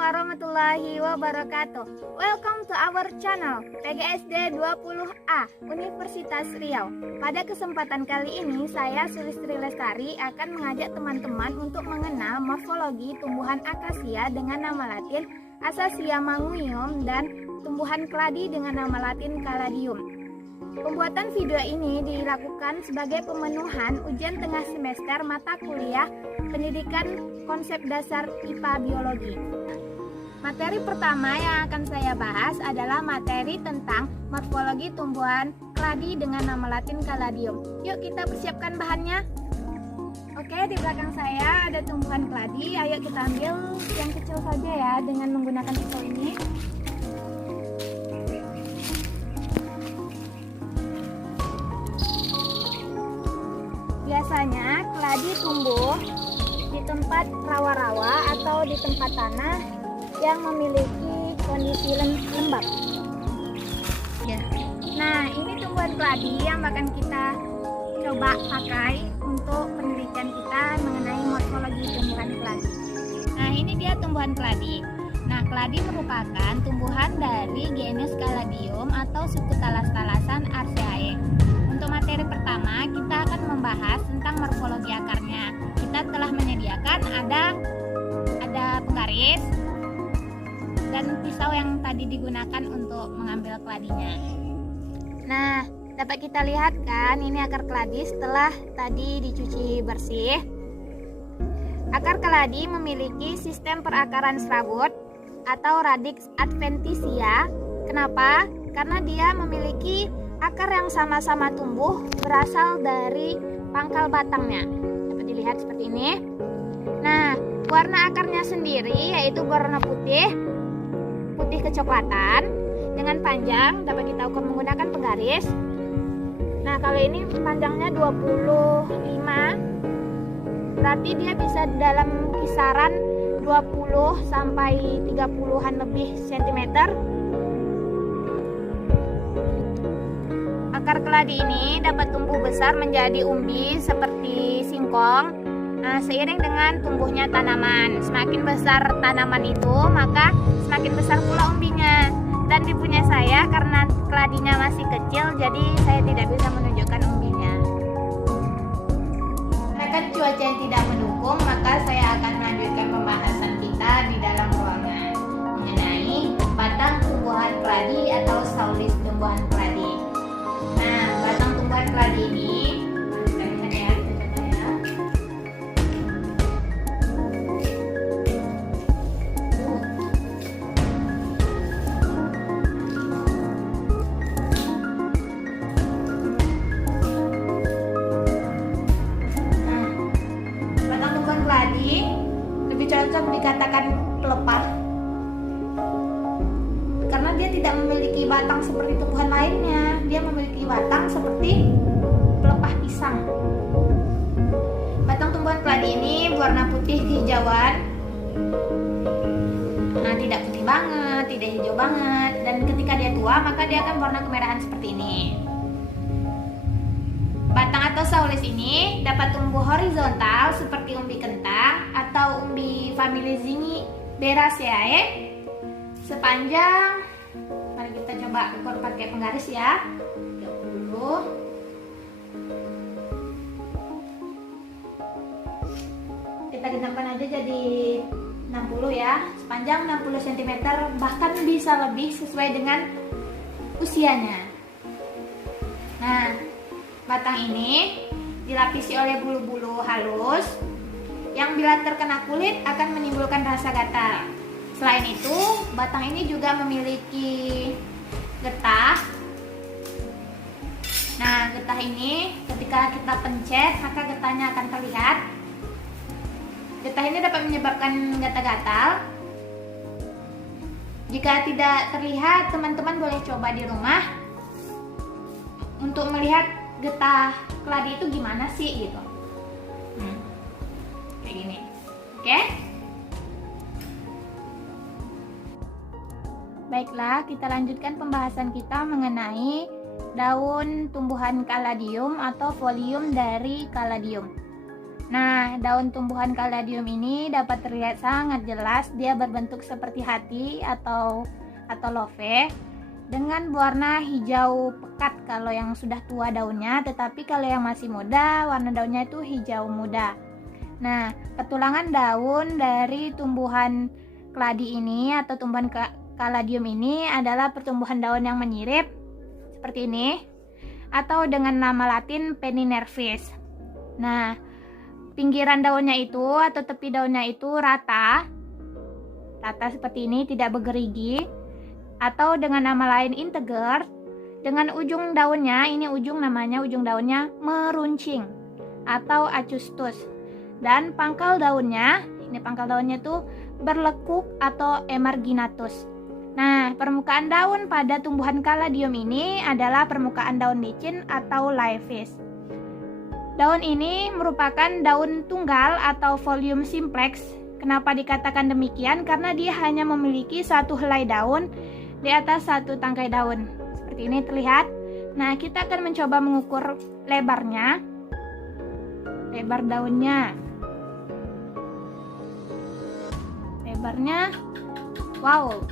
warahmatullahi wabarakatuh. Welcome to our channel PGSD 20A Universitas Riau. Pada kesempatan kali ini saya Sulistri Lestari akan mengajak teman-teman untuk mengenal morfologi tumbuhan akasia dengan nama latin Acacia manguium dan tumbuhan keladi dengan nama latin Caladium. Pembuatan video ini dilakukan sebagai pemenuhan ujian tengah semester mata kuliah Pendidikan Konsep Dasar IPA Biologi. Materi pertama yang akan saya bahas adalah materi tentang morfologi tumbuhan keladi dengan nama latin Caladium. Yuk kita persiapkan bahannya. Oke, di belakang saya ada tumbuhan keladi. Ayo kita ambil yang kecil saja ya dengan menggunakan pisau ini. Biasanya keladi tumbuh di tempat rawa-rawa atau di tempat tanah yang memiliki kondisi lembab. Ya. Nah, ini tumbuhan keladi yang akan kita coba pakai untuk penelitian kita mengenai morfologi tumbuhan keladi. Nah, ini dia tumbuhan keladi. Nah, keladi merupakan tumbuhan dari genus Caladium atau suku talas-talasan Arceae. Untuk materi pertama, kita akan membahas tentang morfologi akarnya. Kita telah menyediakan ada penggaris dan pisau yang tadi digunakan untuk mengambil keladinya. Nah, dapat kita lihat kan, ini akar keladi setelah tadi dicuci bersih. Akar keladi memiliki sistem perakaran serabut atau radix adventitia. Kenapa? Karena dia memiliki akar yang sama-sama tumbuh berasal dari pangkal batangnya. Dapat dilihat seperti ini. Nah, warna akarnya sendiri yaitu warna putih kecoklatan dengan panjang dapat kita ukur menggunakan penggaris. Nah, kalau ini panjangnya 25, berarti dia bisa dalam kisaran 20 sampai 30-an lebih sentimeter. Akar keladi ini dapat tumbuh besar menjadi umbi seperti singkong. Nah, seiring dengan tumbuhnya tanaman, semakin besar tanaman itu, maka semakin besar pula umbinya. Dan di punya saya, karena keladinya masih kecil, jadi saya tidak bisa menunjukkan umbinya. Karena cuaca yang tidak mendukung, maka saya akan melanjutkan pembahasan kita di dalam ruangan mengenai batang tumbuhan keladi atau saulis tumbuhan keladi. Nah, batang tumbuhan keladi ini kita lihat ya, kita coba ya. Nah, batang tumbuhan keladi lebih cocok dikatakan pelepah karena dia tidak memiliki batang seperti tumbuhan lainnya. Dia memiliki batang seperti pelepah pisang. Batang tumbuhan keladi ini berwarna putih kehijauan. Nah, tidak putih banget, tidak hijau banget. Dan ketika dia tua, maka dia akan berwarna kemerahan seperti ini. Batang atau saulis ini dapat tumbuh horizontal seperti umbi kentang atau umbi famili Zingiberaceae sepanjang, mari kita coba ukur pakai penggaris ya, 30. Kita genapkan aja jadi 60 ya, sepanjang 60 cm, bahkan bisa lebih sesuai dengan usianya. Nah, batang ini dilapisi oleh bulu-bulu halus yang bila terkena kulit akan menimbulkan rasa gatal. Selain itu, batang ini juga memiliki getah. Nah, getah ini ketika kita pencet, maka getahnya akan terlihat. Getah ini dapat menyebabkan gatal-gatal. Jika tidak terlihat, teman-teman boleh coba di rumah untuk melihat getah keladi itu gimana sih gitu. Kayak gini. Oke? Baiklah, kita lanjutkan pembahasan kita mengenai daun tumbuhan Caladium atau folium dari Caladium. Nah, daun tumbuhan kaladium ini dapat terlihat sangat jelas. Dia berbentuk seperti hati atau love dengan warna hijau pekat kalau yang sudah tua daunnya, tetapi kalau yang masih muda warna daunnya itu hijau muda. Nah, petulangan daun dari tumbuhan keladi ini atau tumbuhan kaladium ini adalah pertumbuhan daun yang menyirip seperti ini atau dengan nama latin penninervis. Nah, pinggiran daunnya itu atau tepi daunnya itu rata seperti ini, tidak bergerigi, atau dengan nama lain integer, dengan ujung daunnya, ini ujung daunnya meruncing atau acustus, dan pangkal daunnya itu berlekuk atau emarginatus. Nah, permukaan daun pada tumbuhan kaladium ini adalah permukaan daun licin atau leaves. Daun ini merupakan daun tunggal atau volume simplex. Kenapa dikatakan demikian? Karena dia hanya memiliki satu helai daun di atas satu tangkai daun. Seperti ini terlihat. Nah, kita akan mencoba mengukur lebarnya. Lebar daunnya. Lebarnya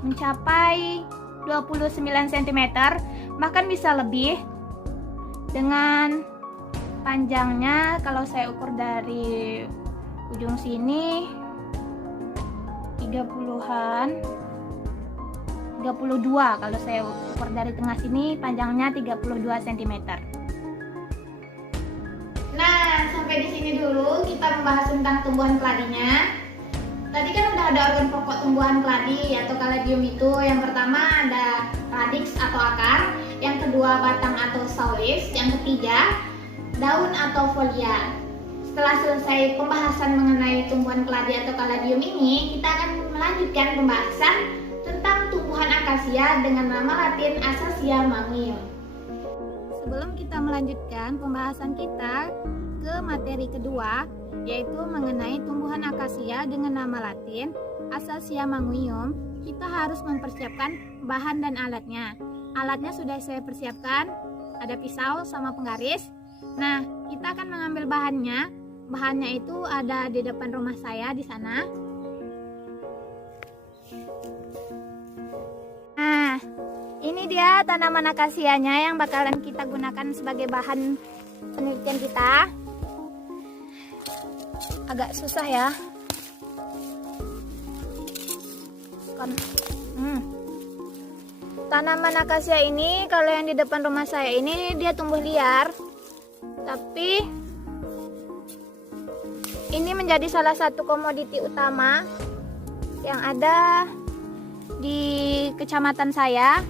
mencapai 29 cm, bahkan bisa lebih. Dengan panjangnya kalau saya ukur dari ujung sini 32 kalau saya ukur dari tengah sini panjangnya 32 cm. Nah, sampai di sini dulu kita membahas tentang tumbuhan keladinya. Tadi kan udah ada organ pokok tumbuhan keladi atau kaladium itu. Yang pertama ada radix atau akar, yang kedua batang atau saulis, yang ketiga daun atau folia. Setelah selesai pembahasan mengenai tumbuhan keladi atau kaladium ini, kita akan melanjutkan pembahasan tentang tumbuhan akasia dengan nama latin Acacia mangium. Sebelum kita melanjutkan pembahasan kita ke materi kedua, yaitu mengenai tumbuhan akasia dengan nama latin Acacia mangium, kita harus mempersiapkan bahan dan alatnya. Alatnya sudah saya persiapkan, ada pisau sama penggaris. Nah, kita akan mengambil bahannya. Bahannya itu ada di depan rumah saya di sana. Nah, ini dia tanaman akasianya yang bakalan kita gunakan sebagai bahan penelitian kita. Agak susah ya. Tanaman akasia ini kalau yang di depan rumah saya ini dia tumbuh liar, tapi ini menjadi salah satu komoditi utama yang ada di kecamatan saya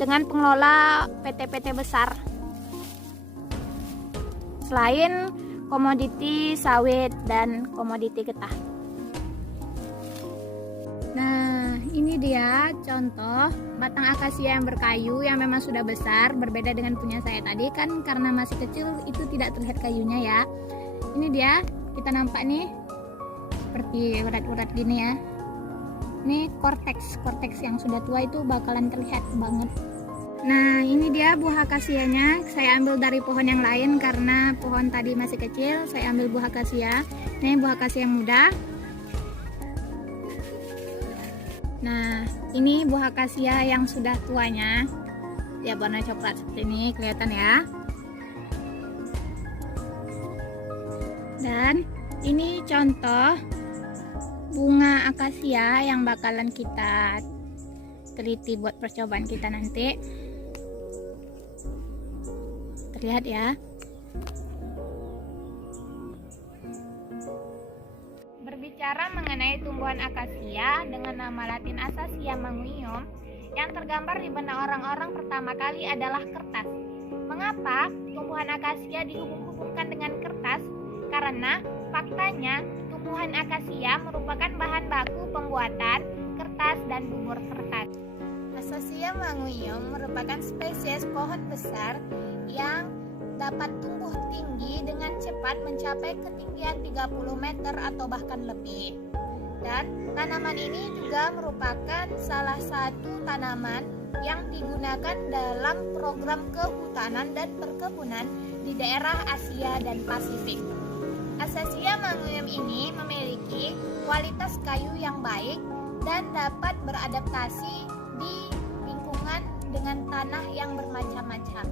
dengan pengelola PT-PT besar. Selain komoditi sawit dan komoditi getah. Nah, ini dia contoh batang akasia yang berkayu yang memang sudah besar, berbeda dengan punya saya tadi kan karena masih kecil itu tidak terlihat kayunya ya. Ini dia, kita nampak nih seperti urat-urat gini ya. Ini korteks yang sudah tua itu bakalan terlihat banget. Nah, ini dia buah akasianya. Saya ambil dari pohon yang lain karena pohon tadi masih kecil. Saya ambil buah akasia. Ini buah akasia yang muda. Nah, ini buah akasia yang sudah tuanya. Ya, warna coklat seperti ini, kelihatan ya. Dan ini contoh bunga akasia yang bakalan kita teliti buat percobaan kita nanti. Terlihat ya. Berbicara mengenai tumbuhan akasia dengan nama latin Acacia mangium, yang tergambar di benak orang-orang pertama kali adalah kertas. Mengapa tumbuhan akasia dihubung-hubungkan dengan kertas? Karena faktanya tumbuhan akasia merupakan bahan baku pembuatan kertas dan bubur kertas. Acacia mangium merupakan spesies pohon besar yang dapat tumbuh tinggi dengan cepat mencapai ketinggian 30 meter atau bahkan lebih. Dan tanaman ini juga merupakan salah satu tanaman yang digunakan dalam program kehutanan dan perkebunan di daerah Asia dan Pasifik. Acacia manguium ini memiliki kualitas kayu yang baik dan dapat beradaptasi di lingkungan dengan tanah yang bermacam-macam.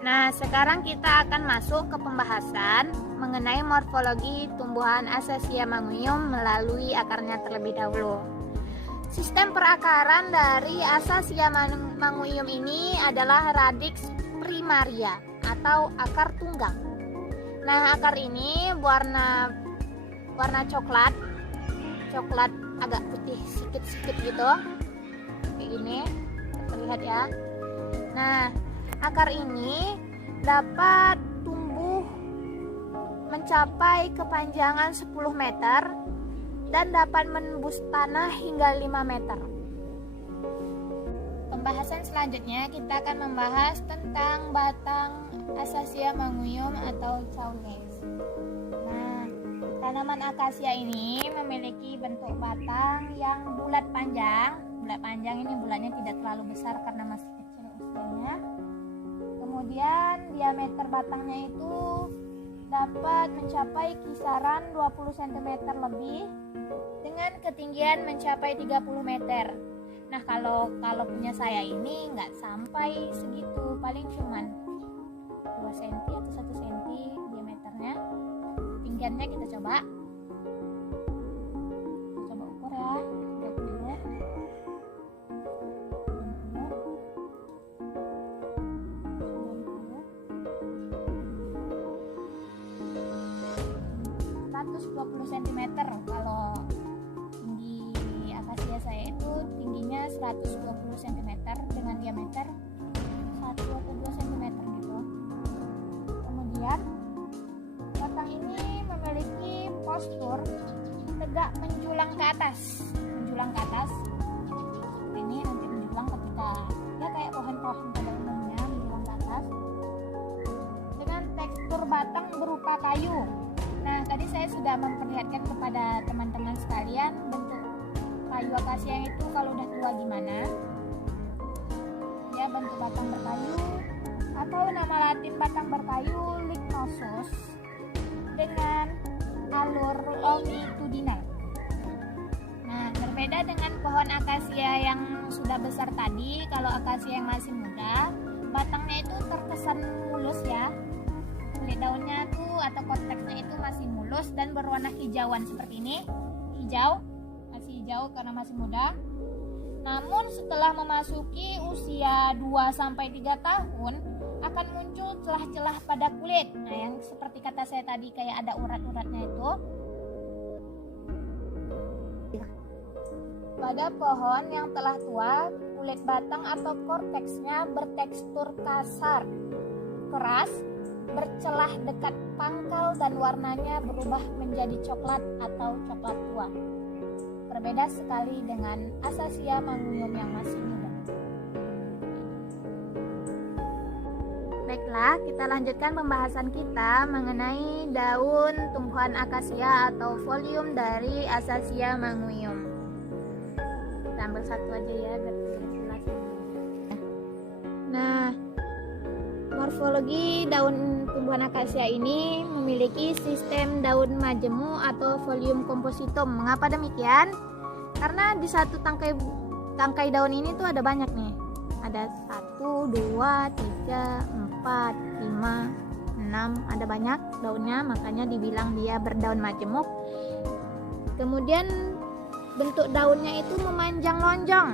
Nah, sekarang kita akan masuk ke pembahasan mengenai morfologi tumbuhan Acacia manguium melalui akarnya terlebih dahulu. Sistem perakaran dari Acacia manguium ini adalah radix primaria atau akar tunggang. Nah, akar ini warna coklat agak putih sedikit gitu, kayak gini terlihat ya. Nah, akar ini dapat tumbuh mencapai kepanjangan 10 meter dan dapat menembus tanah hingga 5 meter. Pembahasan selanjutnya kita akan membahas tentang batang Acacia manguium atau caules. Nah, tanaman akasia ini memiliki bentuk batang yang bulat panjang. Bulat panjang ini bulatnya tidak terlalu besar karena masih kecil usianya. Kemudian diameter batangnya itu dapat mencapai kisaran 20 cm lebih dengan ketinggian mencapai 30 meter. Nah, kalau punya saya ini nggak sampai segitu, paling cuman 2 cm atau 1 cm diameternya. Tinggiannya kita coba ukur ya. 120 cm. Kalau tinggi akasia saya itu tingginya 120 cm dengan diameter 1 atau 2 cm gitu. Kemudian batang ini memiliki postur tegak menjulang ke atas. Ini nanti menjulang ketika ya kayak pohon-pohon pada umumnya menjulang ke atas. Dengan tekstur batang berupa kayu. Nah, tadi saya sudah memperlihatkan kepada teman-teman sekalian bentuk kayu akasia itu kalau udah tua gimana. Ya, bentuk batang berkayu atau nama latin batang berkayu lignosus dengan alur longitudinal. Nah, berbeda dengan pohon akasia yang sudah besar tadi, kalau akasia yang masih muda, batangnya itu terkesan mulus ya. Kulit daunnya tuh atau korteksnya itu masih mulus dan berwarna hijauan seperti ini. Masih hijau karena masih muda. Namun setelah memasuki usia 2-3 tahun akan muncul celah-celah pada kulit. Nah, yang seperti kata saya tadi kayak ada urat-uratnya itu. Pada pohon yang telah tua, kulit batang atau korteksnya bertekstur kasar, keras, bercelah dekat pangkal dan warnanya berubah menjadi coklat atau coklat tua. Berbeda sekali dengan Acacia manguium yang masih muda. Baiklah, kita lanjutkan pembahasan kita mengenai daun tumbuhan akasia atau folium dari Acacia manguium. Kita ambil satu aja ya biar jelas. Nah, morfologi daun tumbuhan akasia ini memiliki sistem daun majemuk atau folium compositum. Mengapa demikian? Karena di satu tangkai daun ini tuh ada banyak nih. Ada 1, 2, 3, 4, 5, 6. Ada banyak daunnya, makanya dibilang dia berdaun majemuk. Kemudian bentuk daunnya itu memanjang lonjong.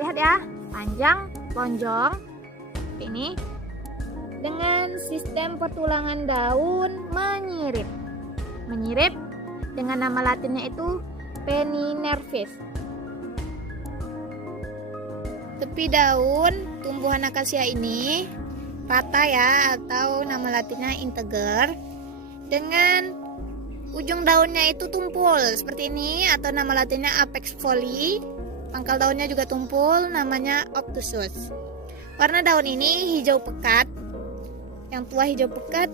Lihat ya, panjang, lonjong. Ini dengan sistem pertulangan daun menyirip. Menyirip dengan nama latinnya itu penninervis. Tepi daun tumbuhan akasia ini rata ya, atau nama latinnya integer, dengan ujung daunnya itu tumpul seperti ini, atau nama latinnya apex folii. Pangkal daunnya juga tumpul, namanya obtusus. Warna daun ini hijau pekat. Yang tua hijau pekat,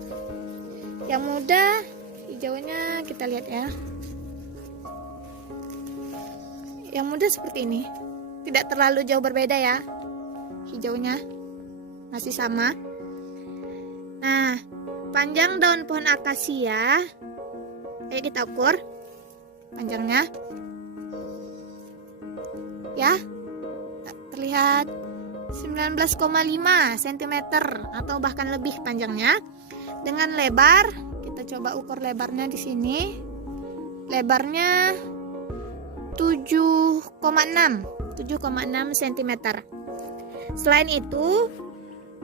yang muda hijaunya kita lihat ya. Yang muda seperti ini, tidak terlalu jauh berbeda ya. Hijaunya masih sama. Nah, panjang daun pohon akasia, ayo kita ukur panjangnya. Ya, terlihat 19,5 cm atau bahkan lebih panjangnya. Dengan lebar, kita coba ukur lebarnya di sini. Lebarnya 7,6 cm. Selain itu,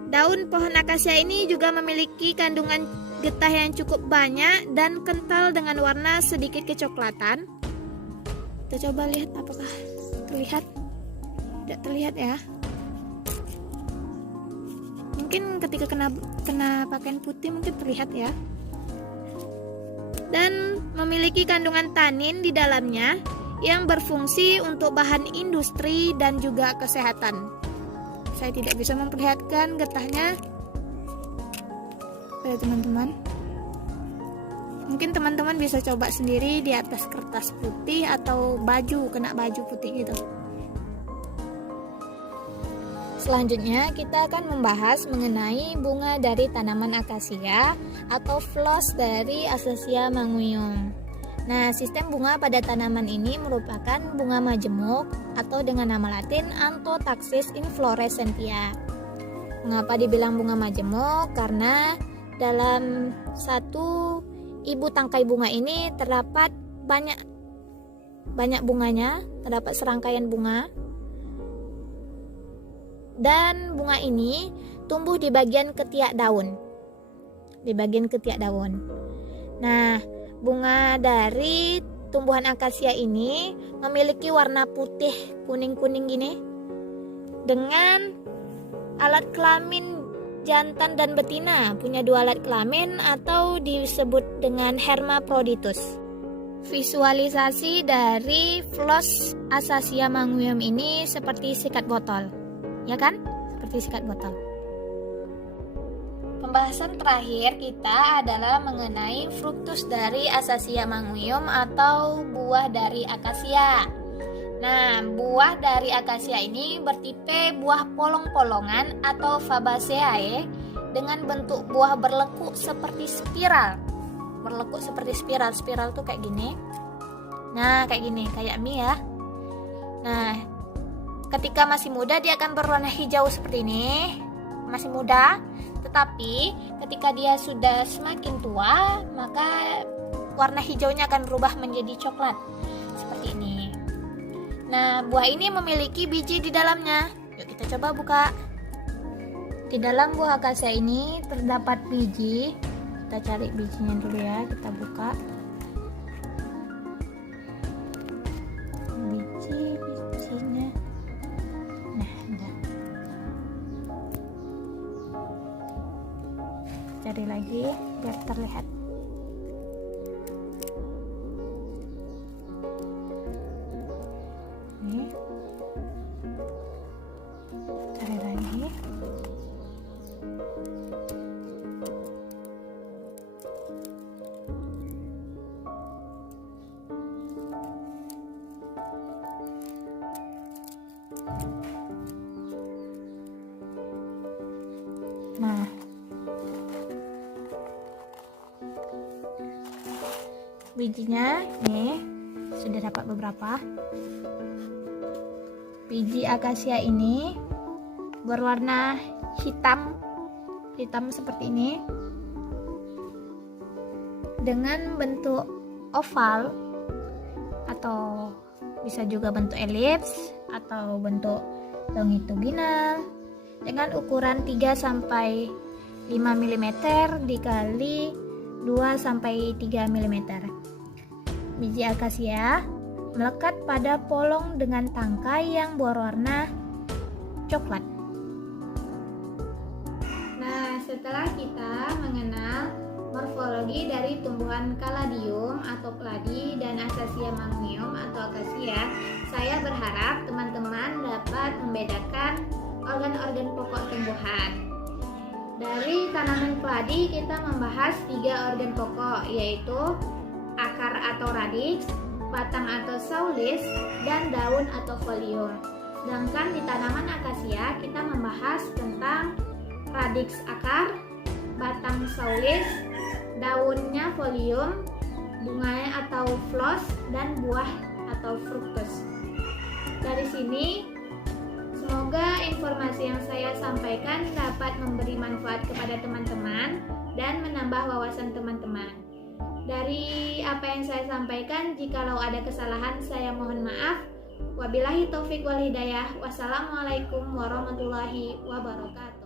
daun pohon akasia ini juga memiliki kandungan getah yang cukup banyak dan kental dengan warna sedikit kecoklatan. Kita coba lihat apakah terlihat. Tidak terlihat ya. Mungkin ketika kena pakaian putih mungkin terlihat ya. Dan memiliki kandungan tanin di dalamnya yang berfungsi untuk bahan industri dan juga kesehatan. Saya tidak bisa memperlihatkan getahnya pada teman-teman. Mungkin teman-teman bisa coba sendiri di atas kertas putih atau kena baju putih gitu. Selanjutnya kita akan membahas mengenai bunga dari tanaman akasia atau floss dari Acacia manguium. Nah, sistem bunga pada tanaman ini merupakan bunga majemuk atau dengan nama latin Anthotaxis inflorescentia. Mengapa dibilang bunga majemuk? Karena dalam satu ibu tangkai bunga ini terdapat banyak bunganya, terdapat serangkaian bunga. Dan bunga ini tumbuh di bagian ketiak daun. Nah, bunga dari tumbuhan akasia ini memiliki warna putih kuning-kuning gini dengan alat kelamin jantan dan betina, punya 2 alat kelamin atau disebut dengan hermaphroditus. Visualisasi dari floss Acacia manguium ini seperti sikat botol, ya kan? Seperti sikat botol. Pembahasan terakhir kita adalah mengenai fruktus dari Acacia manguium atau buah dari akasia. Nah, buah dari akasia ini bertipe buah polong-polongan atau Fabaceae dengan bentuk buah berlekuk seperti spiral. Spiral tuh kayak gini. Nah, kayak gini, kayak mie ya. Nah, ketika masih muda dia akan berwarna hijau seperti ini. Masih muda. Tetapi ketika dia sudah semakin tua, maka warna hijaunya akan berubah menjadi coklat seperti ini. Nah, buah ini memiliki biji di dalamnya. Yuk kita coba buka. Di dalam buah akasia ini terdapat biji. Kita cari bijinya dulu ya, kita buka. Bijinya. Nah, ada. Cari lagi biar terlihat. Nih. Cari lagi. Nah, bijinya nih sudah dapat beberapa. Biji akasia ini berwarna hitam seperti ini dengan bentuk oval atau bisa juga bentuk elips atau bentuk longitudinal dengan ukuran 3 sampai 5 mm dikali 2 sampai 3 mm. Biji akasia melekat pada polong dengan tangkai yang berwarna coklat. Nah, setelah kita mengenal morfologi dari tumbuhan kaladium atau keladi dan Acacia manguium atau akasia, saya berharap teman-teman dapat membedakan organ-organ pokok tumbuhan. Dari tanaman keladi kita membahas 3 organ pokok, yaitu akar atau radix, batang atau saulis, dan daun atau folium. Sedangkan di tanaman akasia kita membahas tentang radix akar, batang saulis, daunnya folium, bunganya atau flos, dan buah atau fructus. Dari sini, semoga informasi yang saya sampaikan dapat memberi manfaat kepada teman-teman dan menambah wawasan teman-teman. Dari apa yang saya sampaikan, jikalau ada kesalahan, saya mohon maaf. Wabillahi taufik wal hidayah. Wassalamualaikum warahmatullahi wabarakatuh.